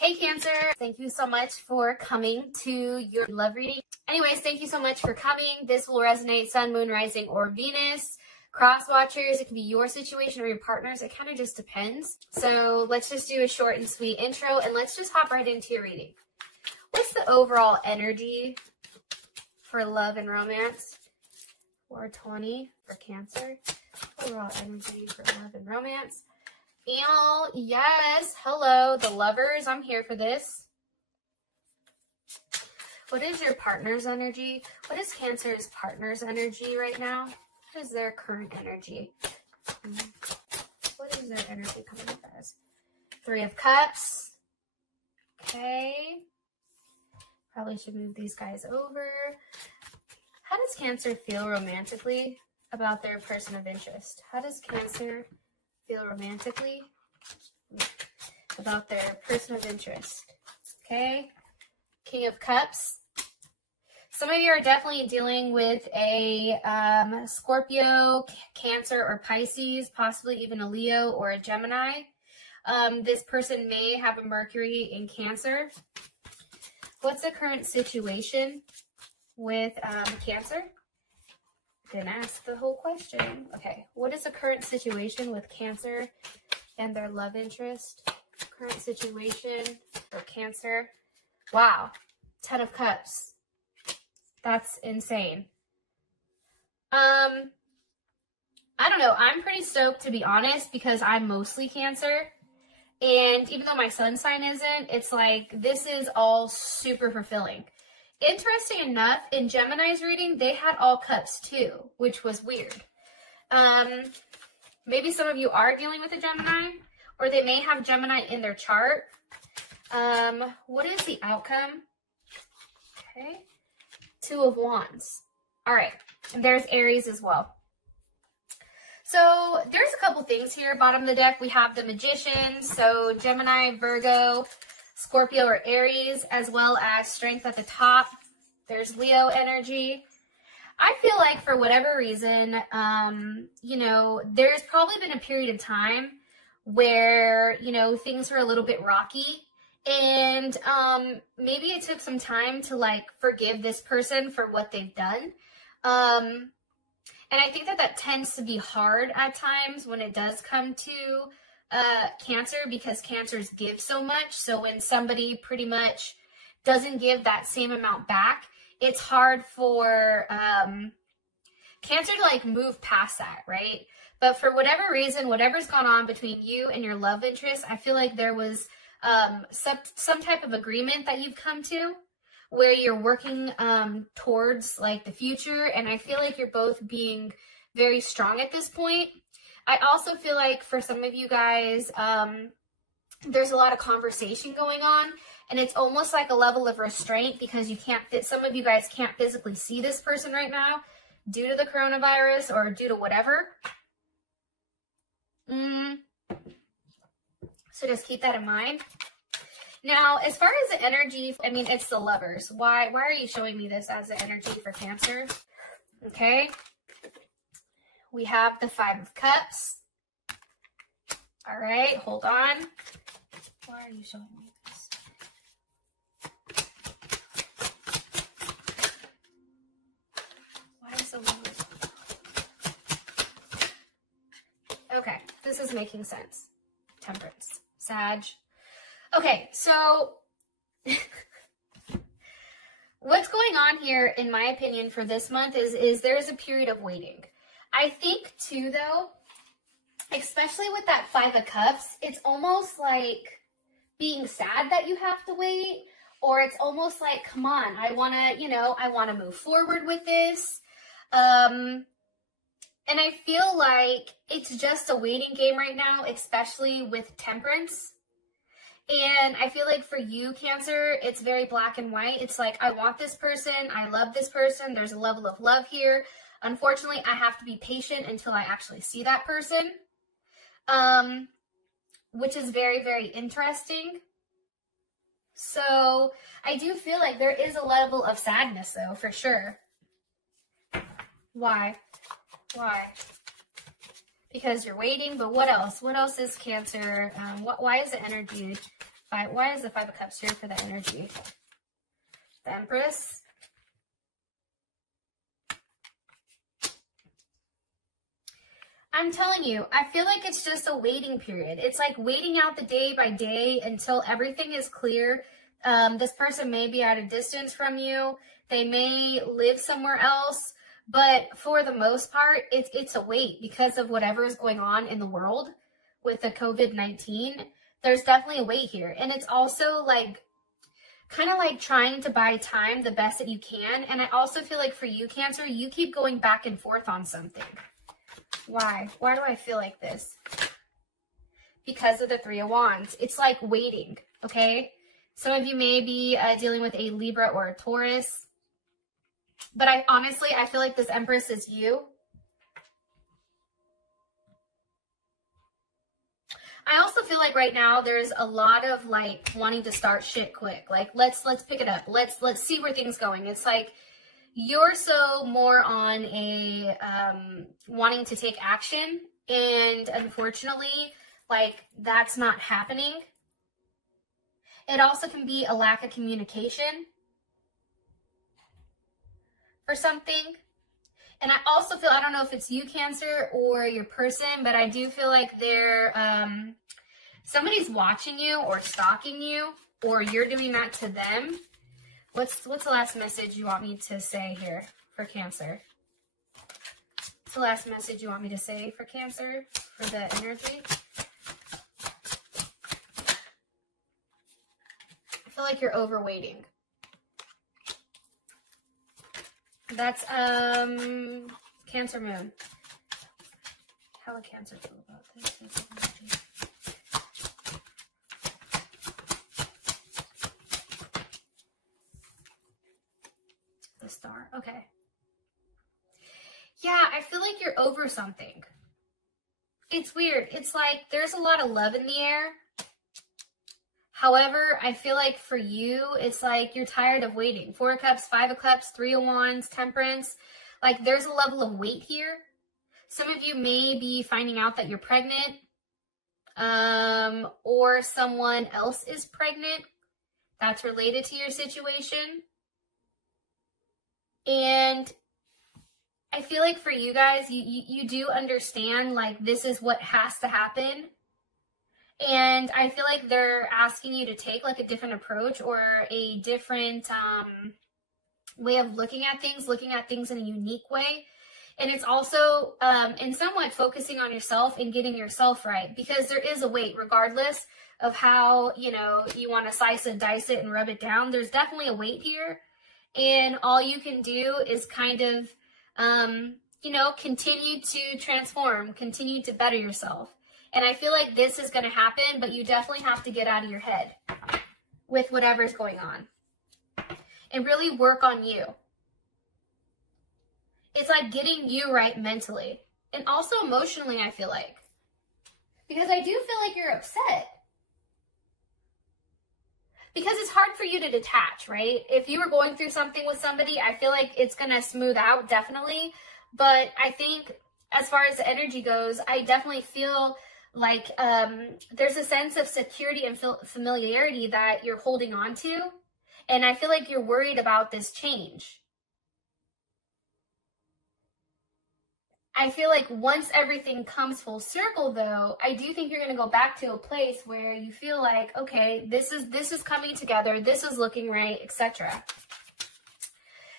Hey Cancer, thank you so much for coming to your love reading. Anyways, thank you so much for coming. This will resonate Sun, Moon, Rising, or Venus. Cross watchers, it can be your situation or your partner's. It kind of just depends. So let's just do a short and sweet intro and let's just hop right into your reading. What's the overall energy for love and romance? 420 for Cancer. Overall energy for love and romance. Yes, hello, the lovers. I'm here for this. What is your partner's energy? What is Cancer's partner's energy right now? What is their current energy? What is their energy coming up as? 3 of Cups. Okay. Probably should move these guys over. How does Cancer feel romantically about their person of interest? How does Cancer feel romantically about their person of interest? Okay. King of Cups. Some of you are definitely dealing with a Scorpio, Cancer, or Pisces, possibly even a Leo or a Gemini. This person may have a Mercury in Cancer. What's the current situation with Cancer? Didn't ask the whole question. Okay, what is the current situation with Cancer and their love interest? Current situation for Cancer. Wow, 10 of Cups. That's insane. I don't know. I'm pretty stoked, to be honest, because I'm mostly Cancer. And even though my sun sign isn't, it's like this is all super fulfilling. Interesting enough, in Gemini's reading, they had all cups too, which was weird. Maybe some of you are dealing with a Gemini, or they may have Gemini in their chart. What is the outcome? Okay. 2 of Wands. All right. And there's Aries as well. So there's a couple things here. Bottom of the deck, we have the Magician. So Gemini, Virgo, Scorpio, or Aries, as well as Strength at the top. There's Leo energy. I feel like for whatever reason, you know, there's probably been a period of time where, you know, things were a little bit rocky. And maybe it took some time to, like, forgive this person for what they've done. And I think that tends to be hard at times when it does come to Cancer, because Cancers give so much. So when somebody pretty much doesn't give that same amount back, it's hard for Cancer to, like, move past that, right? But for whatever reason, whatever's gone on between you and your love interest, I feel like there was some type of agreement that you've come to where you're working towards, like, the future. And I feel like you're both being very strong at this point. I also feel like for some of you guys, there's a lot of conversation going on, and it's almost like a level of restraint because you can't, some of you guys can't physically see this person right now due to the coronavirus or due to whatever. So just keep that in mind. Now, as far as the energy, I mean, it's the lovers. Why are you showing me this as the energy for Cancer? Okay. We have the 5 of Cups. All right, hold on. Why are you showing me this? Why is the lovers? Okay, this is making sense. Temperance. Sag. Okay, so what's going on here, in my opinion, for this month is there's a period of waiting. I think, too, though, especially with that 5 of Cups, it's almost like being sad that you have to wait, or it's almost like, come on, I want to, you know, I want to move forward with this. And I feel like it's just a waiting game right now, especially with Temperance. And I feel like for you, Cancer, it's very black and white. It's like, I want this person. I love this person. There's a level of love here. Unfortunately, I have to be patient until I actually see that person, which is very, very interesting. So I do feel like there is a level of sadness, though, for sure. Why? Why? Because you're waiting, but what else? What else is Cancer? Why is the energy Why is the Five of Cups here for the energy? The Empress. I'm telling you, I feel like it's just a waiting period. It's like waiting out the day by day until everything is clear. This person may be at a distance from you. They may live somewhere else. But for the most part, it's a wait because of whatever is going on in the world with the COVID-19. There's definitely a wait here. And it's also like kind of like trying to buy time the best that you can. And I also feel like for you, Cancer, you keep going back and forth on something. Why? Why do I feel like this? Because of the Three of Wands. It's like waiting, okay? Some of you may be dealing with a Libra or a Taurus. But honestly, I feel like this Empress is you. I also feel like right now there's a lot of like wanting to start shit quick. Like let's pick it up. Let's see where things going. It's like you're so more on a wanting to take action, and unfortunately, like that's not happening. It also can be a lack of communication for something. And I also feel, I don't know if it's you, Cancer, or your person, but I do feel like they're, somebody's watching you or stalking you, or you're doing that to them. What's the last message you want me to say here for Cancer? What's the last message you want me to say for Cancer, for the energy? I feel like you're overweighting. That's Cancer moon. How would Cancer feel about this? The Star. Okay. Yeah, I feel like you're over something. It's weird. It's like there's a lot of love in the air. However, I feel like for you, it's like you're tired of waiting. Four of Cups, Five of Cups, Three of Wands, Temperance. Like there's a level of weight here. Some of you may be finding out that you're pregnant, or someone else is pregnant that's related to your situation. And I feel like for you guys, you do understand like this is what has to happen. And I feel like they're asking you to take like a different approach or a different way of looking at things in a unique way. And it's also in somewhat focusing on yourself and getting yourself right, because there is a weight regardless of how, you know, you want to slice it, dice it, and rub it down. There's definitely a weight here. And all you can do is kind of, you know, continue to transform, continue to better yourself. And I feel like this is going to happen, but you definitely have to get out of your head with whatever's going on and really work on you. It's like getting you right mentally and also emotionally, I feel like, because I do feel like you're upset because it's hard for you to detach, right? If you were going through something with somebody, I feel like it's going to smooth out, definitely. But I think as far as the energy goes, I definitely feel like there's a sense of security and familiarity that you're holding on to. And I feel like you're worried about this change. I feel like once everything comes full circle, though, I do think you're going to go back to a place where you feel like, okay, this is coming together, this is looking right, etc.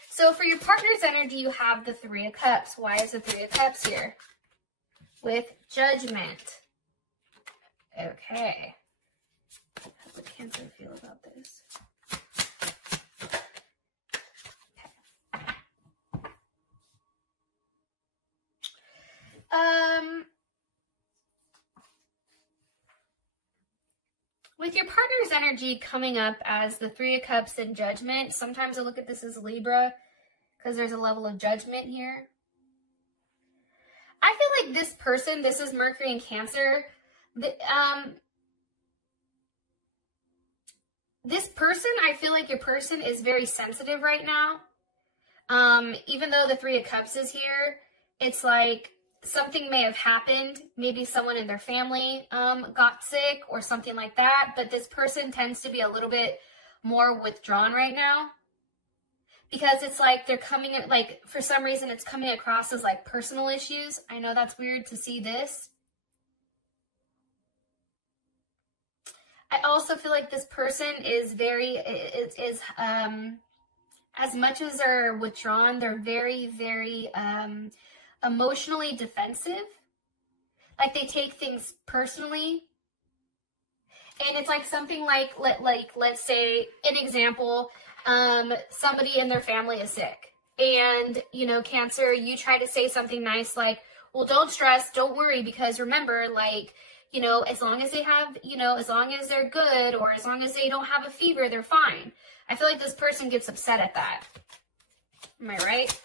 So for your partner's energy, you have the Three of Cups. Why is the Three of Cups here? With Judgment. Okay. How would Cancer feel about this? With your partner's energy coming up as the Three of Cups and Judgment, sometimes I look at this as Libra because there's a level of judgment here. I feel like this person, this is Mercury and Cancer, this person, I feel like your person is very sensitive right now. Even though the Three of Cups is here, it's like something may have happened. Maybe someone in their family got sick or something like that. But this person tends to be a little bit more withdrawn right now. Because it's like they're coming, like, for some reason it's coming across as like personal issues. I know that's weird to see this. I also feel like this person is as much as they're withdrawn, they're very, very emotionally defensive. Like they take things personally. And it's like something like let's say, an example, somebody in their family is sick. And, you know, Cancer, you try to say something nice like, well, don't stress, don't worry, because remember, like, you know, as long as they have, you know, as long as they're good, or as long as they don't have a fever, they're fine. I feel like this person gets upset at that. Am I right?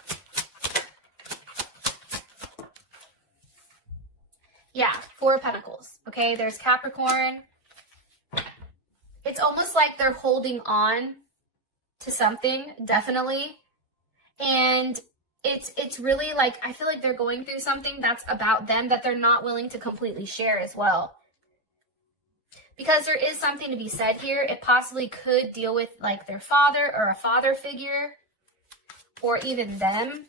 Yeah, Four of Pentacles. Okay, there's Capricorn. It's almost like they're holding on to something, definitely. And it's really like, I feel like they're going through something that's about them that they're not willing to completely share as well. Because there is something to be said here. It possibly could deal with like their father or a father figure, or even them.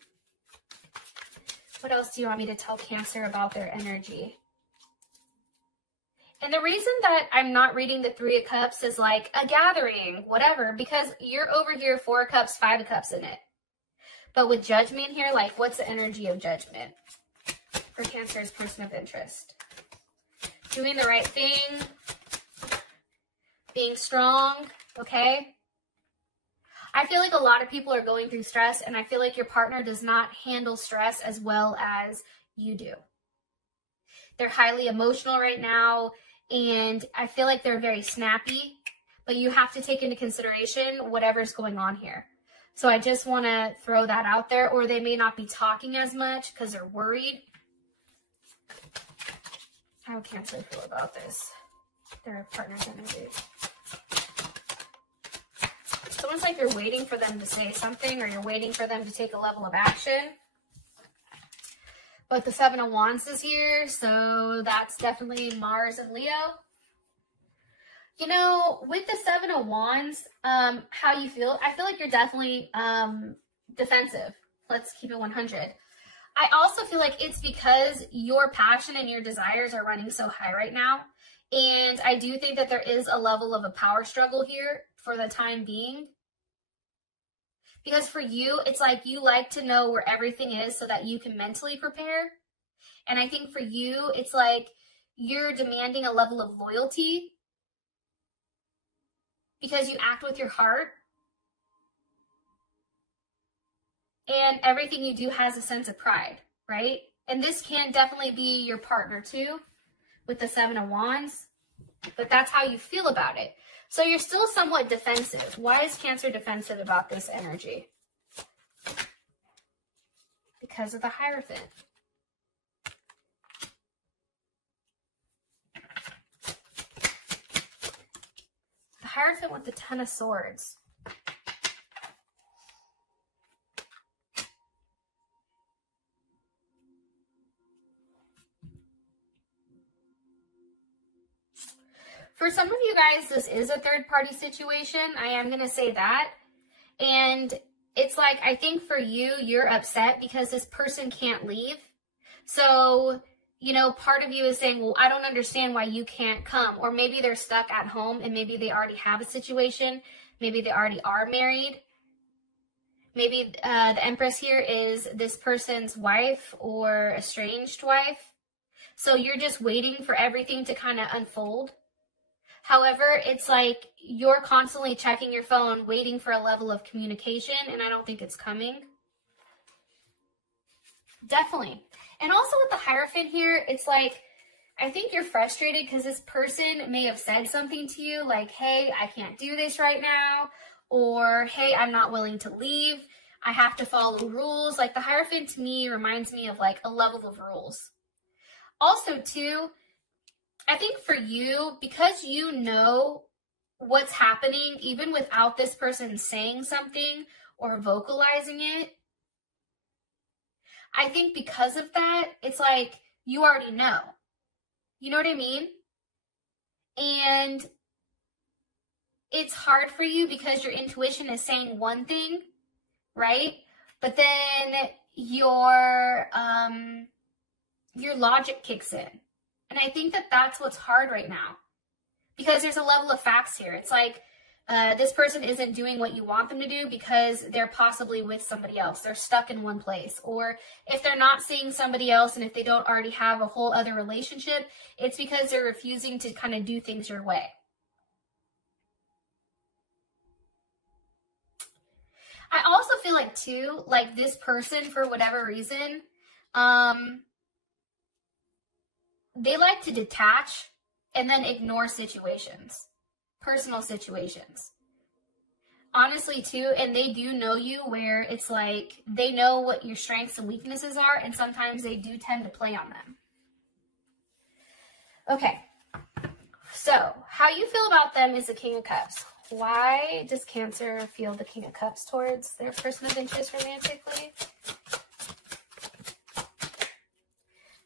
What else do you want me to tell Cancer about their energy? And the reason that I'm not reading the Three of Cups is like a gathering, whatever, because you're over here, Four of Cups, Five of Cups in it. But with Judgment here, like, what's the energy of Judgment for Cancer's person of interest? Doing the right thing, being strong, okay? I feel like a lot of people are going through stress, and I feel like your partner does not handle stress as well as you do. They're highly emotional right now, and I feel like they're very snappy, but you have to take into consideration whatever's going on here. So I just want to throw that out there, or they may not be talking as much because they're worried. How can Cancer feel about this? Their partner's energy. It's almost like you're waiting for them to say something, or you're waiting for them to take a level of action. But the Seven of Wands is here, so that's definitely Mars and Leo. You know, with the Seven of Wands, how you feel, I feel like you're definitely defensive. Let's keep it 100. I also feel like it's because your passion and your desires are running so high right now. And I do think that there is a level of a power struggle here for the time being. Because for you, it's like you like to know where everything is so that you can mentally prepare. And I think for you, it's like you're demanding a level of loyalty because you act with your heart. And everything you do has a sense of pride, right? And this can definitely be your partner too, with the Seven of Wands. But that's how you feel about it. So you're still somewhat defensive. Why is Cancer defensive about this energy? Because of the Hierophant. The Hierophant with the Ten of Swords. For some of you guys, this is a third-party situation. I am going to say that. And it's like, I think for you, you're upset because this person can't leave. So, you know, part of you is saying, well, I don't understand why you can't come. Or maybe they're stuck at home and maybe they already have a situation. Maybe they already are married. Maybe the Empress here is this person's wife or estranged wife. So you're just waiting for everything to kind of unfold. However, it's like you're constantly checking your phone, waiting for a level of communication, and I don't think it's coming. Definitely. And also with the Hierophant here, it's like, I think you're frustrated because this person may have said something to you like, hey, I can't do this right now, or hey, I'm not willing to leave. I have to follow rules. Like the Hierophant to me reminds me of like a level of rules. Also too, I think for you, because you know what's happening, even without this person saying something or vocalizing it, I think because of that, it's like you already know. You know what I mean? And it's hard for you because your intuition is saying one thing, right? But then your logic kicks in. And I think that that's what's hard right now. Because there's a level of facts here. It's like this person isn't doing what you want them to do because they're possibly with somebody else. They're stuck in one place. Or if they're not seeing somebody else and if they don't already have a whole other relationship, it's because they're refusing to kind of do things your way. I also feel like too, like this person, for whatever reason, they like to detach and then ignore situations, personal situations. Honestly too, and they do know you where it's like they know what your strengths and weaknesses are, and sometimes they do tend to play on them. Okay, so how you feel about them is the King of Cups. Why does Cancer feel the King of Cups towards their person of interest romantically?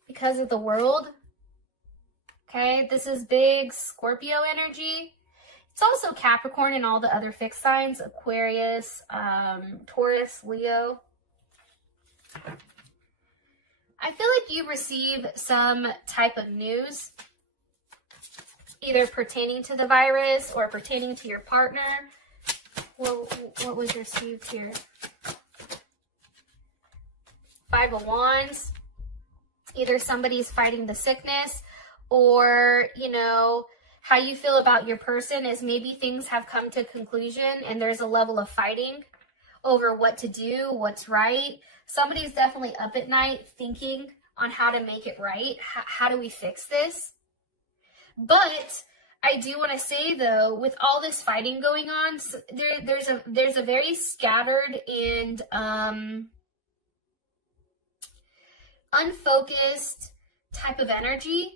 Because of the World. Okay, this is big Scorpio energy. It's also Capricorn and all the other fixed signs, Aquarius, Taurus, Leo. I feel like you receive some type of news, either pertaining to the virus or pertaining to your partner. What was received here? Five of Wands. Either somebody's fighting the sickness, or, you know, how you feel about your person is maybe things have come to a conclusion and there's a level of fighting over what to do, what's right. Somebody's definitely up at night thinking on how to make it right. How do we fix this? But I do want to say, though, with all this fighting going on, there's a very scattered and unfocused type of energy.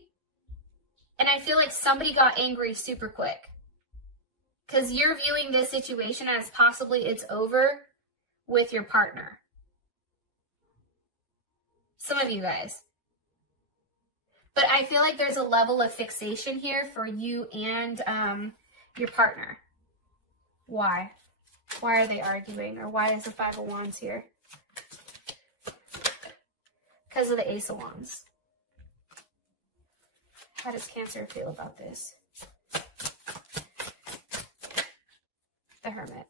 And I feel like somebody got angry super quick. Because you're viewing this situation as possibly it's over with your partner. Some of you guys. But I feel like there's a level of fixation here for you and your partner. Why? Why are they arguing? Or why is the Five of Wands here? Because of the Ace of Wands. How does Cancer feel about this? The Hermit.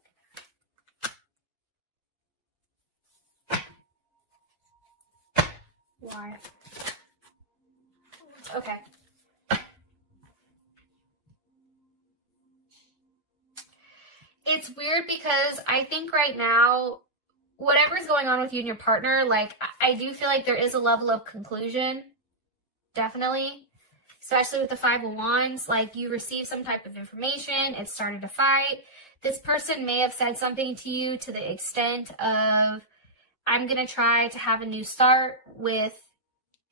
Why? Okay. It's weird because I think right now, whatever's going on with you and your partner, like, I do feel like there is a level of conclusion. Definitely. Especially with the Five of Wands, like you receive some type of information, it started a fight. This person may have said something to you to the extent of, I'm going to try to have a new start with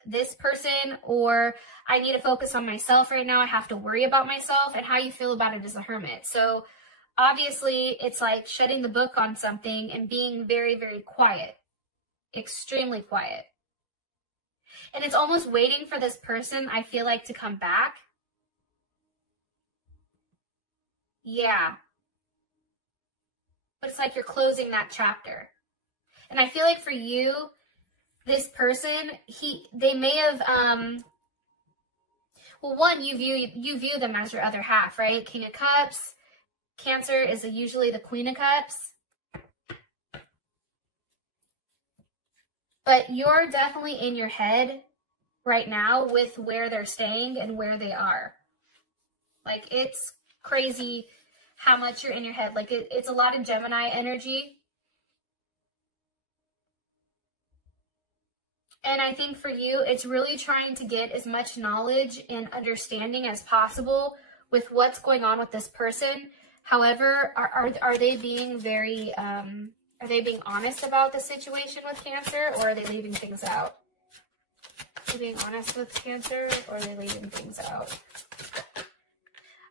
this person, or I need to focus on myself right now. I have to worry about myself, and how you feel about it as a Hermit. So obviously it's like shutting the book on something and being very, very quiet, extremely quiet. And it's almost waiting for this person, I feel like, to come back. Yeah. But it's like you're closing that chapter. And I feel like for you, this person, they may have, well, one, you view them as your other half, right? King of Cups. Cancer is usually the Queen of Cups. But you're definitely in your head right now with where they're staying and where they are. Like, it's crazy how much you're in your head. Like, it's a lot of Gemini energy. And I think for you, it's really trying to get as much knowledge and understanding as possible with what's going on with this person. However, are they being very... Are they being honest about the situation with Cancer, or are they leaving things out? Are they being honest with Cancer, or are they leaving things out?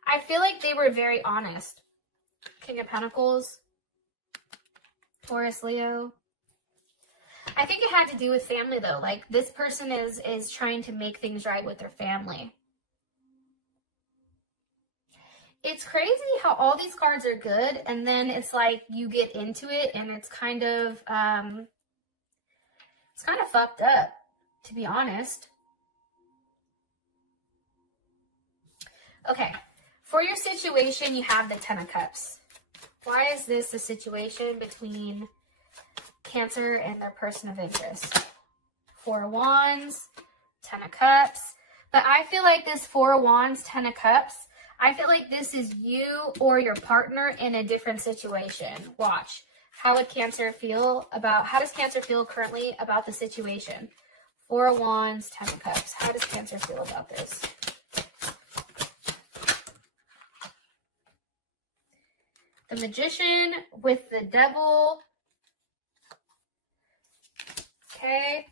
I feel like they were very honest. King of Pentacles, Taurus, Leo. I think it had to do with family though. Like this person is trying to make things right with their family. It's crazy how all these cards are good and then it's like you get into it and it's kind of fucked up, to be honest. Okay, for your situation, you have the Ten of Cups. Why is this a situation between Cancer and their person of interest? Four of Wands, Ten of Cups. But I feel like this Four of Wands, Ten of Cups, I feel like this is you or your partner in a different situation. Watch. How would Cancer feel about, how does Cancer feel currently about the situation? Four of Wands, Ten of Cups. How does Cancer feel about this? The Magician with the Devil. Okay.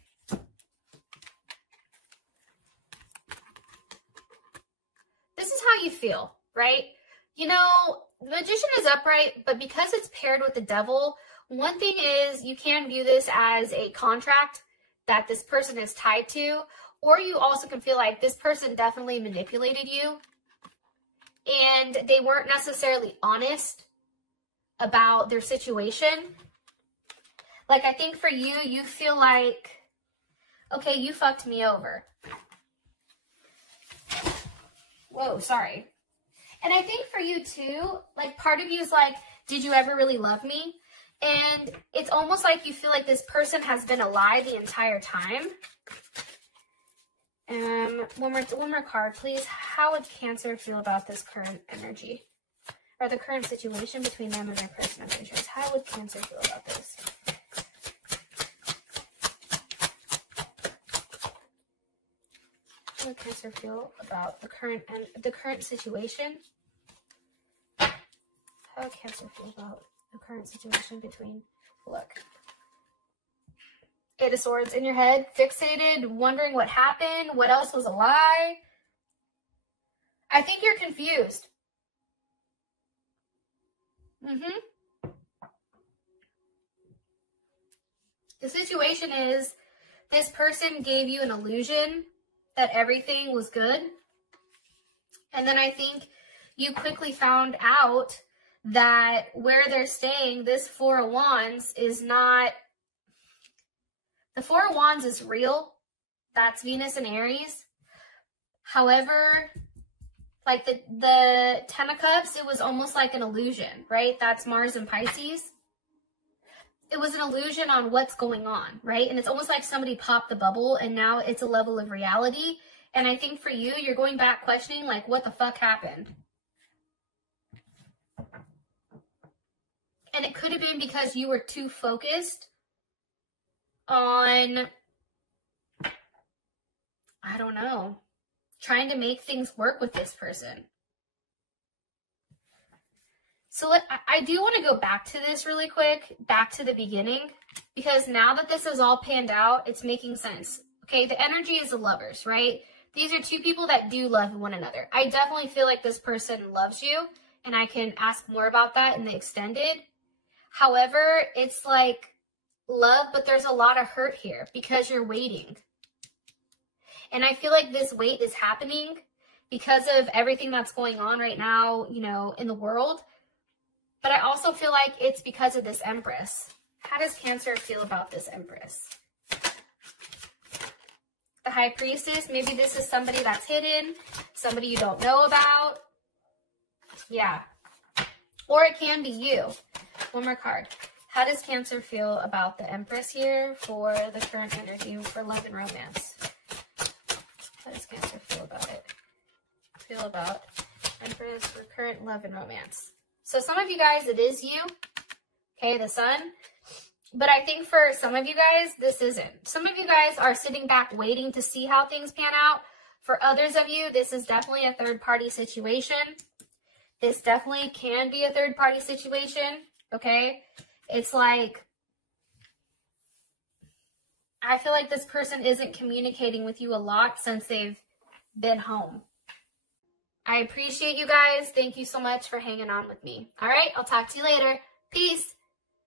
This is how you feel, right? You know, the Magician is upright, but because it's paired with the Devil, one thing is you can view this as a contract that this person is tied to, or you also can feel like this person definitely manipulated you and they weren't necessarily honest about their situation. Like, I think for you, you feel like, okay, you fucked me over. Whoa, sorry. And I think for you too, like part of you is like, did you ever really love me? And it's almost like you feel like this person has been a lie the entire time. One more card, please. How would Cancer feel about this current energy? Or the current situation between them and their person of interest? How would Cancer feel about this? How would Cancer feel about the current situation? How would Cancer feel about the current situation between, look. Eight of Swords in your head, fixated, wondering what happened, what else was a lie. I think you're confused. The situation is this person gave you an illusion that everything was good. And then I think you quickly found out that where they're staying, this Four of Wands is not, the Four of Wands is real. That's Venus and Aries. However, like the Ten of Cups, it was almost like an illusion, right? That's Mars and Pisces. It was an illusion on what's going on, right? And it's almost like somebody popped the bubble and now it's a level of reality. And I think for you, you're going back questioning, like, what the fuck happened? And it could have been because you were too focused on, I don't know, trying to make things work with this person. So I do want to go back to this really quick, back to the beginning, because now that this is all panned out, it's making sense. Okay, the energy is the lovers, right? These are two people that do love one another. I definitely feel like this person loves you, and I can ask more about that in the extended. However, it's like love, but there's a lot of hurt here because you're waiting. And I feel like this wait is happening because of everything that's going on right now, you know, in the world. But I also feel like it's because of this Empress. How does Cancer feel about this Empress? The High Priestess, maybe this is somebody that's hidden, somebody you don't know about. Yeah. Or it can be you. One more card. How does Cancer feel about the Empress here for the current energy for love and romance? How does Cancer feel about it? Feel about Empress for current love and romance. So some of you guys, it is you. Okay, the Sun. But I think for some of you guys, this isn't. Some of you guys are sitting back waiting to see how things pan out. For others of you, this is definitely a third-party situation. This definitely can be a third-party situation, okay? It's like, I feel like this person isn't communicating with you a lot since they've been home. I appreciate you guys. Thank you so much for hanging on with me. All right, I'll talk to you later. Peace.